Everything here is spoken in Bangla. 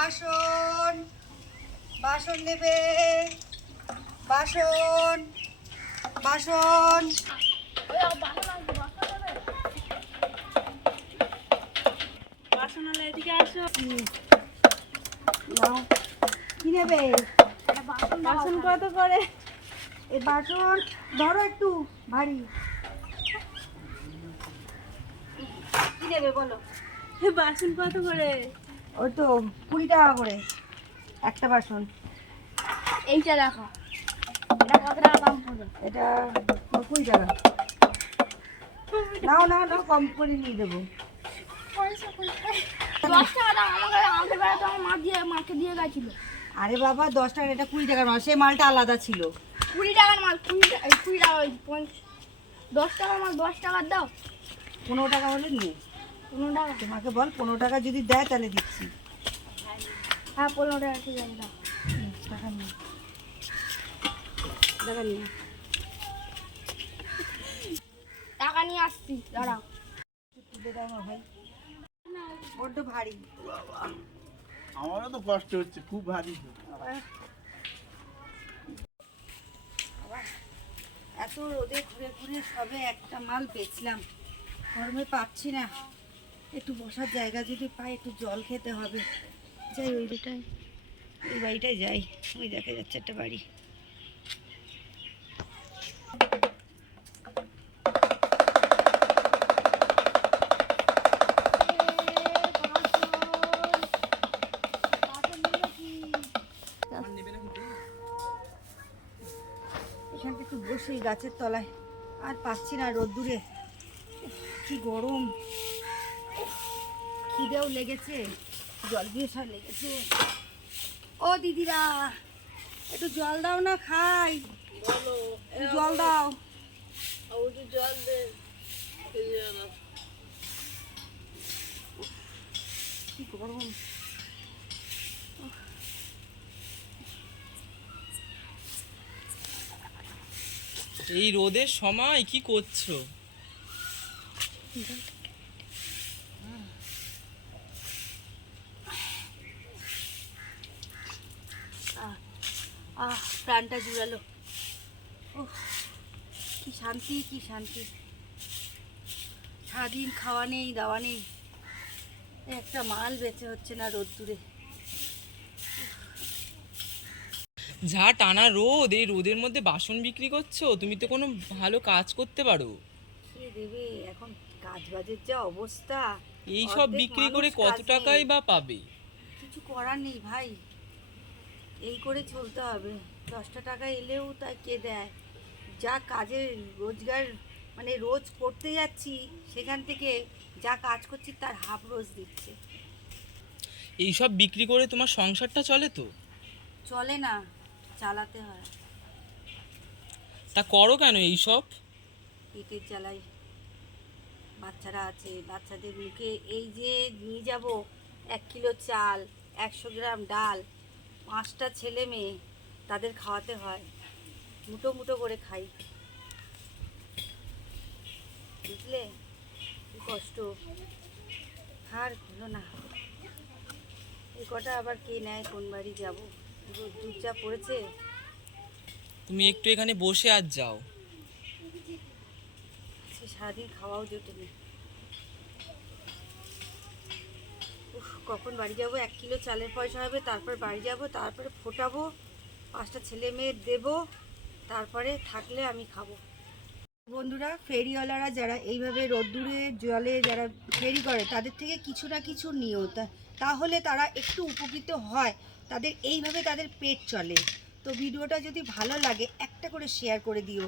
বাসন বাসন নেবে বাসন বাসন। বাসনালা এদিকে আসো কি নেবে বাসন কত করে? এই বাসন ধরো একটু ভারী। কি নেবে বলো? বাসন কত করে? ওই তো কুড়ি টাকা করে। একটা বাসন। এইটা রাখো। এটা কত টাকা দাম পড়বে? এটা কুড়ি টাকা। নাও নাও নাও কম করে নিয়ে দেবো। আরে বাবা দশ টাকা এটা কুড়ি টাকা নয় সেই মালটা আলাদা ছিল। কুড়ি টাকার মাল কুড়ি কুড়ি টাকা দশ টাকার মাল দশ টাকার দাও। পনেরো টাকা হলে নিয়ে। পনেরো টাকা তোমাকে বল পনেরো টাকা যদি দেয় তাহলে দিচ্ছি। হ্যাঁ পনেরো টাকা ঠিক আছে দাও। টাকা নিয়ে। টাকা নিয়ে টাকা নিয়ে আসছি দাঁড়াও। তুলে দাও না ভাই। বড্ড ভারী। আমারও তো কষ্ট হচ্ছে খুব ভারী। এত রোদে ঘুরে ঘুরে সবে একটা মাল বেচলাম। গরমে পাচ্ছি না। একটু বসার জায়গা যদি পাই, একটু জল খেতে হবে। যাই ওই বাড়িটায় ওই বাড়িটায় যাই। ওই দেখা যাচ্ছে একটা বাড়ি। এখানটা একটু বসি গাছের তলায়। আর পাচ্ছি না রোদ্দুরে। কি গরম। খিদেও লেগেছে জল পিয়াসা লেগেছে। ও দিদিরা একটু জল দাও না খাই। একটু জল দাও। জল দে কি গরম এই রোদের সময় কি করছ? প্রাণটা জুড়ালো। কি শান্তি কি শান্তি। সারাদিন খাওয়া নেই দাওয়া নেই। একটা মাল বেঁচে হচ্ছে না রোদ্দুরে। যা টানা রোদ এই রোদের মধ্যে বাসন বিক্রি করছ? তুমি তো কোনো ভালো কাজ করতে পারো। কে দেবে? এখন কাজ বাজের যা অবস্থা। এই সব বিক্রি করে কত টাকাই বা পাবে? কিছু করার নেই ভাই। এই করে চলতে হবে। দশটা টাকা এলেও তা কে দেয়? যা কাজের রোজগার মানে রোজ করতে যাচ্ছি সেখান থেকে যা কাজ করছি তার হাফ রোজ দিচ্ছে। এই সব বিক্রি করে তোমার সংসারটা চলে তো? চলে না চালাতে হয়। তা করো কেন এই সব পেটের জ্বালাই বাচ্চারা আছে বাচ্চাদের মুখে এই যে নিয়ে যাব এক কিলো চাল একশো গ্রাম ডাল পাঁচটা ছেলে মেয়ে তাদের খাওয়াতে হয়। মুটো মুটো করে খাই। বুঝলে? কি কষ্ট। আর হলো না। এই কটা আবার কে নেয় কোন বাড়ি যাব? রোদ্দুর যা পড়েছে। তুমি একটু এখানে বসে আর যাও। সে সারাদিন খাওয়াও জোটেনি কখন বাড়ি যাব? এক কিলো চালের পয়সা হবে তারপর বাড়ি যাব তারপরে ফোটাবো। পাঁচটা ছেলে মেয়ে দেবো, তারপরে থাকলে আমি খাব। বন্ধুরা, ফেরিওয়ালারা যারা এইভাবে রোদ্দুরে, জলে যারা ফেরি করে, তাদের থেকে কিছু না কিছু নিও। তাহলে তারা একটু উপকৃত হয়। তাদের, এইভাবে তাদের পেট চলে। তো ভিডিওটা যদি ভালো লাগে, একটা করে শেয়ার করে দিও।